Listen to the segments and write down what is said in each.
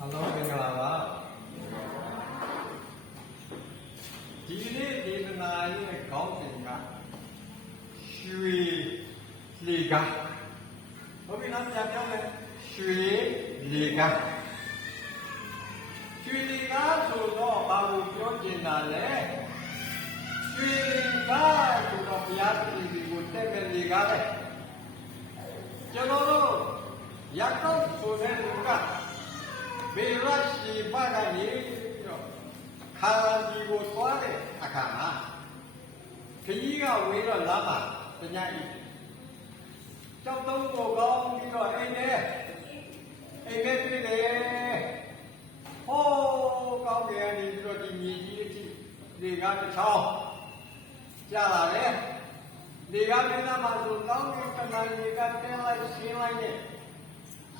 အားလုံးမင်္ဂလာပါဒီနေ့ဒေသနာရဲ့ခေါင်းစဉ်ကရွှေလေကဟုတ်ပြီနော်ပြန်ပြောမယ်ရွှေလေကရွှေလေကဆိုတော့ဘာလို့ပြောကျင်တာလဲရွှေလေကဆိုတော့ဘုရားရှင်ကိုတက်မဲ့လေကလေကျွန်တော်တို့ရက်တော့ဆိုတဲ့လူက ဘေရရှိပါကနေပြီးတော့ခါရကြီးကိုသွားတဲ့အခါမှာခကြီးကဝေးတော့လာမှာပညာဤကြောက်တုံးကိုကောင်းပြီးတော့အိမ်နဲ့အိမ်နဲ့တွေ့တယ်ဟောကောင်းတယ်နေပြီးတော့ဒီမြေကြီးအထိဒီကတစ်ချောင်းကြာလာတယ်ဒီကမင်းသားမှာဆိုကောင်းကင်ကမ္ဘာကြီးကတင်းလိုက်ရှင်းလိုက်နဲ့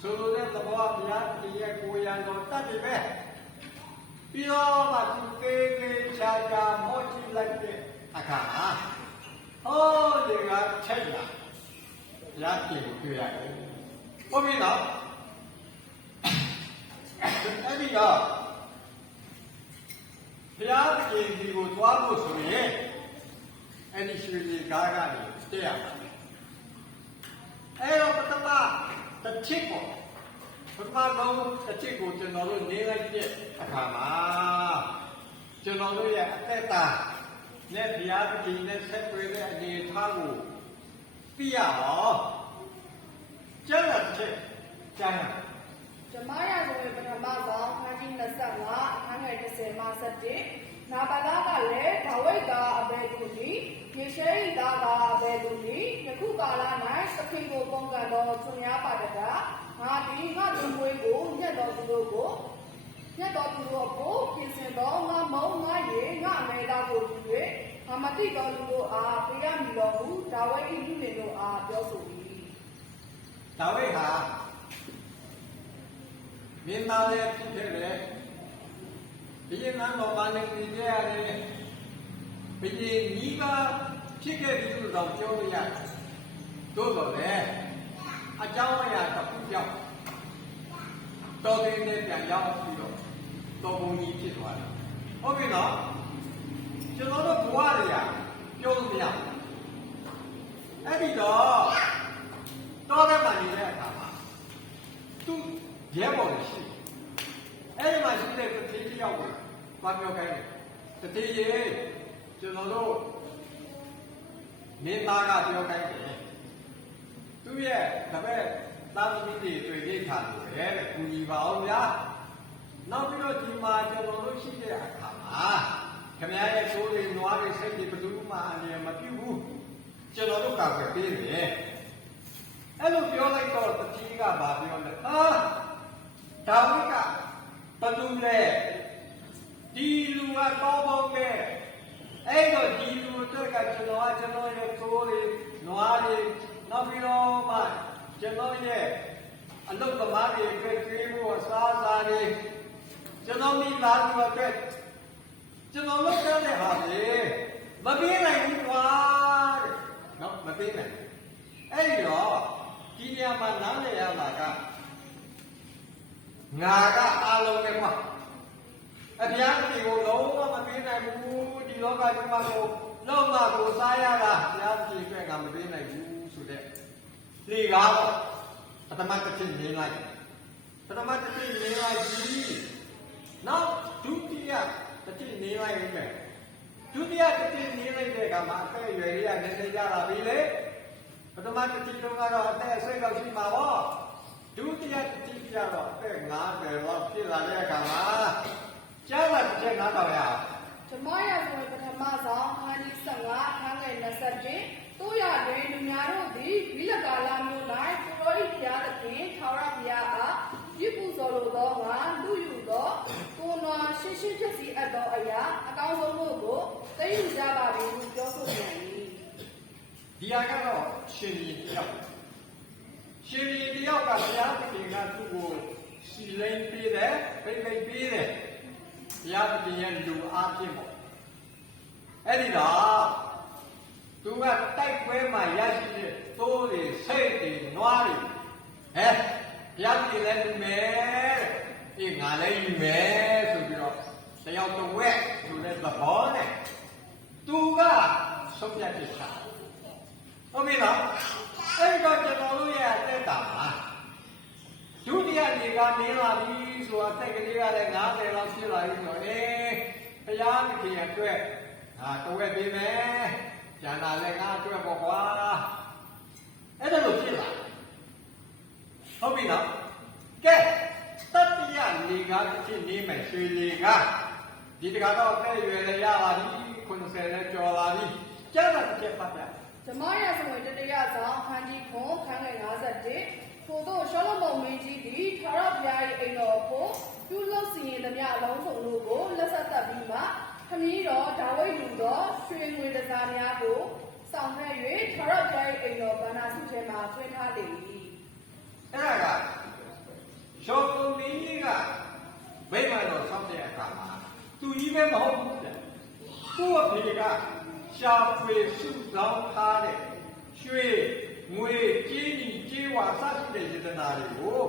ဆိုလိုတဲ့သဘောဘုရားဒီရဲ့ကိုယ်ရံတော်တတ်ပြီပဲပြီးတော့မှသူသေးသေးချာချာမောကြည့်လိုက်တဲ့အခါဟာဟောဒီကချက်လာဘုရားပြင်ကိုတွေ့ရတယ်ဟုတ်ပြီနော်အဲ့ဒီတော့ဘုရားပြင်ဒီကိုသွားဖို့ဆိုရင်အဲ့ဒီရွှေကြီးကားကနေတက်ရမှာအဲ့တော့ပထမ တစ်ချစ်ပေါ့ပထမဆုံးတစ်ချစ်ကိုကျွန်တော်တို့နေလိုက်တဲ့အခါမှာကျွန်တော်တို့ရဲ့အသက်တာနဲ့ဘုရားသခင်နဲ့ဆက်သွယ်တဲ့အနေအထားကိုသိရအောင်ကျမ်းစာတစ်ချက်ကျမ်းစာဓမ္မရာဇဝင်ပထမဆောင်ခန်းကြီး25အခန်းငယ်30မှ7နာဘာလာကလည်းဒါဝိဒ်ကအဘယ်သူနည်း ယေရှဲဤသားကအဘယ်သူနည်းယခုကာလ၌သခင်ကိုပုံကံတော်သူများပါတကားငါဒီငါသူမွေးကိုညက်တော်သူတို့ကိုညက်တော်သူတို့ကိုပြင်ဆင်တော်ငါမုံငါရေငါအမဲသားကိုယူ၍ငါမတိတော်သူတို့အားပေးရမည်တော်မူဒါဝိဒ်၏လူတွေတို့အားပြောဆို၏ဒါဝိဒ်ဟာမင်းသားလည်းဖြစ်ခဲ့တယ်ဘုရင်ကတော်ပါနေပြည်ကြရတယ်ဘုရင်ကြီးက ဖြစ်ခဲ့ပြီလို့တော့ပြောလို့ရတယ်သို့တော်လည်းအကြောင်းအရာတစ်ခုကြောင့်တော်ကင်းနဲ့ပြန်ရောက်ပြီးတော့တော်ဘုံကြီးဖြစ်သွားတယ်ဟုတ်ပြီနော်ကျွန်တော်တို့ဘဝတွေကပြောလို့မရဘူးအဲ့ဒီတော့တော်တဲ့မှနေတဲ့အခါမှာသူရဲဘော်ရှိအဲ့ဒီမှာရှိတဲ့တစ်သေးတစ်ယောက်ကိုဘာပြောခိုင်းလဲတစ်သေးရေကျွန်တော်တို့ မင်းသားကပြောခိုင်းတယ်သူ့ရဲ့တပည့်သားသမီးတွေတွေ့ခဲ့တာလို့ပဲတဲ့ကူညီပါအောင်ဗျာနောက်ပြီးတော့ဒီမှာကျွန်တော်တို့ရှိတဲ့အခါမှာခင်ဗျားရဲ့ကိုယ်တွေနွားတွေစိတ်တွေဘယ်သူမှအနေမပြုဘူးကျွန်တော်တို့ကောက်ွယ်ပေးတယ်အဲ့လိုပြောလိုက်တော့တတိကဘာပြောလဲဟာဒါဝိကဘယ်သူလဲဒီလူကတော့ပေါ့ပဲ အဲ့တော့ဒီလူအတွက်ကကျွန်တော်ကကျွန်တော်ရဲ့ကိုယ်တွေနွားတွေနောက်ပြီးတော့မှကျွန်တော်ရဲ့အလုပ်သမားတွေအတွက်ကျွေးဖို့အစားအစာတွေကျွန်တော်မိသားစုအတွက်ကျွန်တော်လုပ်ရတဲ့ဟာလေမပေးနိုင်ဘူးကွာတဲ့နော်မပေးနိုင်ဘူးအဲ့ဒီတော့ဒီနေရာမှာနားလည်ရမှာကငါကအားလုံးပဲကွာအပြားဒီကိုလုံးဝမပေးနိုင်ဘူး ဒီလောကကြီးမှာကိုလုံးမကိုစားရတာဘုရားကြီးအတွက်ငါမပေးနိုင်ဘူးဆိုတဲ့လေကားတော့ပထမတစ်ချက်မြင်လိုက်ပထမတစ်ချက်မြင်လိုက်ပြီနောက်ဒုတိယတစ်ချက်မြင်လိုက်ပြီမယ်ဒုတိယတစ်ချက်မြင်လိုက်တဲ့အခါမှာအသက်အရွယ်ကြီးကနည်းနည်းကြလာပြီလေပထမတစ်ချက်တုန်းကတော့အသက်အဆွေးလောက်ရှိမှာပေါ့ဒုတိယတစ်ချက်ကျတော့အသက်50လောက်ဖြစ်လာတဲ့အခါမှာကြားလာတစ်ချက်နားတော်ရအောင် ဓမ္မရာဇဝင်ပထမဆောင်ခန်းကြီး15အခန်းငယ်27တို့ရတွင်လူများတို့သည်ဝိလကာလမျိုး၌သူတို့၏ဘုရားသခင်ထာဝရဘုရားအားပြစ်ပူဇော်လိုသောငါလူယူသောကိုယ်တော်ရှင်းရှင်းဖြစ်စီအပ်သောအရာအကောင်းဆုံးတို့ကိုသိယူကြပါပြီဟုပြောဆိုပြန်၏ဒီဟာကတော့ရှင်ကြီးတယောက်ရှင်ကြီးတယောက်ကဘုရားသခင်ကသူ့ကိုစီလိန်ပေးတယ်ဖိတ်ဖိတ်ပေးတယ် ဘုရားသခင်ရဲ့လူအားဖြင့်ပေါ့အဲ့ဒီတော့သူကတိုက်ပွဲမှာရရှိတဲ့သိုးတွေစိတ်တွေနွားတွေဟဲ့ဘုရားသခင်လည်းလူမယ်တဲ့အေးငါလည်းယူမယ်ဆိုပြီးတော့တယောက်တစ်ဝက်ဆိုတဲ့သဘောနဲ့သူကဆုံးဖြတ်ချက်ချဟုတ်ပြီနော်အဲ့တော့ကျွန်တော်တို့ရဲ့အသက်တာမှာဒုတိယနေကနေလာပြီ ဆိုတာတက်ကလေးကလည်း90လောက်ဖြစ်လာပြီဆိုတော့အေးဘုရားသခင်အတွက်ဟာတစ်ဝက်ပေးမယ်ကျန်တာလည်းငါအတွက်ပေါ့ကွာအဲ့ဒါလို့ဖြစ်လာဟုတ်ပြီနော်ကဲတတိယနေကဖြစ်နေမယ်ရွှေလေကဒီတကတော့အသက်အရွယ်လည်းရလာပြီ90လည်းကျော်လာပြီကျန်တာတစ်ချက်ပတ်ပြဓမ္မရစဝင်တတရဆောင်ခန်းကြီးခွန်ခန်းငယ်51 ထို့သောရှောလမုန်မင်းကြီးသည်ထာဝရဘုရား၏အိမ်တော်ကိုပြုလုပ်စီရင်သမျှအလုံးစုံတို့ကိုလက်ဆက်သက်ပြီးမှခမည်းတော်ဒါဝိဒ်လူသောရွှေငွေတစားများကိုဆောင်ခဲ့၍ထာဝရဘုရား၏အိမ်တော်ဗန္နာစုထဲမှထွင်းထားလေ၏အဲ့ဒါကရှောကုံမင်းကြီးကဗိမာန်တော်ဆောက်တဲ့အခါမှာသူကြီးပဲမဟုတ်ဘူးတဲ့သူ့အဖေကရှာဖွေစုဆောင်းထားတဲ့ရွှေငွေကြေးကြီး ကြေးဝါစသဖြင့်ယတနာတွေကို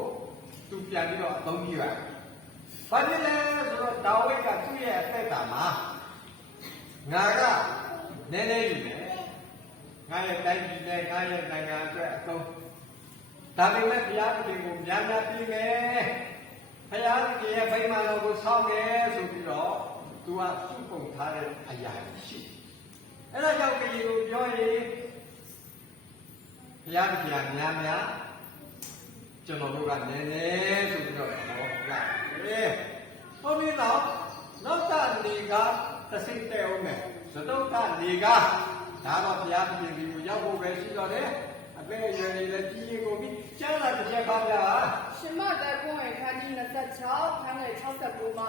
သူပြန်ပြီးတော့အသုံးပြုရတယ်။ဘာဖြစ်လဲဆိုတော့ဒါဝိဒ်ကသူ့ရဲ့အသက်တာမှာငါကနည်းနည်းယူမယ်ငါရဲ့တိုင်းပြည်နဲ့ငါရဲ့နိုင်ငံအတွက်အကုန်ဒါပေမဲ့ဘုရားသခင်ကိုများများပြီးမယ်ဘုရားသခင်ရဲ့ဗိမာန်တော်ကိုဆောက်မယ်ဆိုပြီးတော့သူကစုပုံထားတဲ့အရာရှိအဲ့ဒါကြောင့်ကြည်ကိုပြောရင် ဘုရားသခင်ကများများကျွန်တော်တို့ကနည်းနည်းဆိုပြီးတော့ဟောပြတယ်ဟုတ်ပြီနော်နောက်တနေကသစိတ်တဲ့အောင်မယ်သတုတ္တနေကဒါတော့ဘုရားသခင်ဒီကိုရောက်ဖို့ပဲရှိတော့တယ်အပေအရွယ်တွေလည်းကြီးရင်ကိုပြီးကျမ်းစာတစ်ချက်ပါဗျာရှင်မသက်ကွန်ရဲ့ခန်းကြီး26ခန်းငယ်69မှ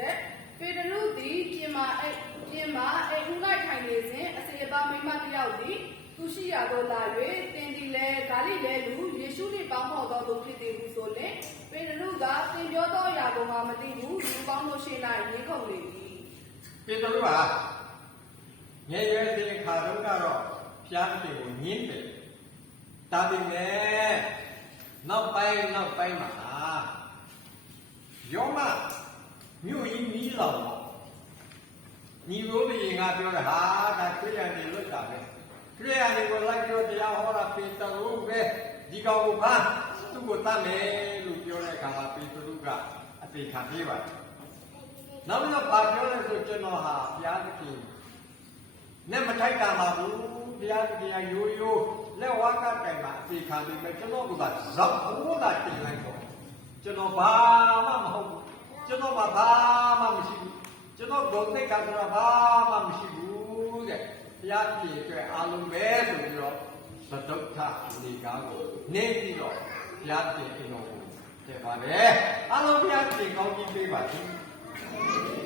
90ပေတရုသည်ပြင်မာအိတ်ပြင်မာအိမ်ဦးလိုက်ထိုင်နေစဉ်အစေအပါမိမတစ်ယောက်သည် သူရှိရာသို့လာ၍တင်ဒီလဲဂါလိလဲလူယေရှုနှင့်ပေါင်းဖော်သောသူဖြစ်သည်ဟုဆိုလျှင်ပေတရုကသင်ပြောသောအရာကိုမှမသိဘူးလူပေါင်းတို့ရှေ့၌နေခုန်လေသည်ပေတရုကငယ်ရွယ်စဉ်ခါတုန်းကတော့ဖျားသခင်ကိုညင်းတယ်ဒါပေမဲ့နောက်ပိုင်းနောက်ပိုင်းမှာယောမမြို့ကြီးမီးလောင်တော့ညီလိုဘီငါပြောတာဟာဒါခရိယန်တွေလွတ်တာပဲ ခရိယန်တွေကိုလိုက်ပြောတရားဟောတာပေတရုပဲဒီကောင်ကိုဖမ်းသူ့ကိုတတ်မယ်လို့ပြောတဲ့အခါမှာပေတရုကအသေးခံပြေးပါတယ်နောက်ပြီးတော့ဗာပြောလဲဆိုကျွန်တော်ဟာဘုရားသခင်နဲ့မထိုက်တာပါဘူးဘုရားသခင်ကရိုးရိုးလက်ဝါးကတိုင်မှာအသေးခံပြီးပဲကျွန်တော်ကဇောက်ဘိုးသာတင်လိုက်တော့ကျွန်တော်ဘာမှမဟုတ်ဘူးကျွန်တော်ဘာမှမရှိဘူးကျွန်တော်ဂုဏ်သိက္ခာဆိုတာဘာမှမရှိဘူးတဲ့ဘု ရားပြည့်အတွက်အားလုံးပဲဆိုပြီးတော့သဒုဋ္ဌလေကားကိုနေပြီးတော့ဘုရားပြည့်အင်တော်ကိုတဲ့ပါတယ်အားလုံးဘုရားပြည့်ကောင်းကြီးပေးပါစေ။